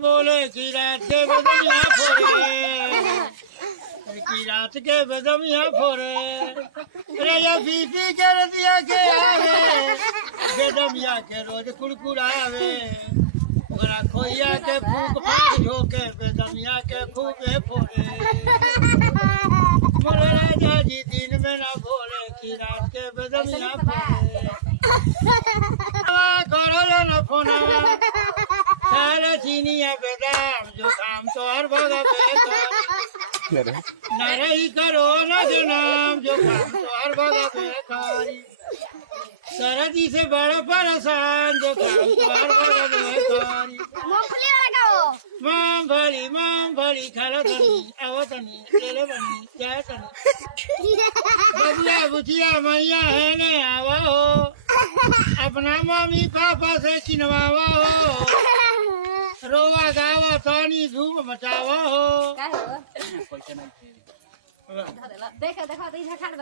बोले की रात के बदमिया फोरे की रात के बदमिया फोरे रे या पी के रतिया के आवे बदमिया के रोज कुड़कुड़ावे ओरा खोइया के फूक फाक झोके बदमिया के खूबे फोरे मोरे राजा जी दिन में ना बोले की रात के बदमिया फोरे करो न फोनवा सारा चीनिया बेदाम जो काम तो हर भगा बेकार नाराई करो न जनाम जो काम तो हर भगा बेकारी सरदी से बड़ा परेशान जो काम तो हर भगा बेकारी मूंगफली खाला तनी आवो तनी लेले बनी जाए तनी बबुआ बुचिया मैया है ने आवा हो अपना मम्मी पापा से चिनवावा हो रोवा गावा तानी धूम मचावा हो देखो देखो तो इसे खाड़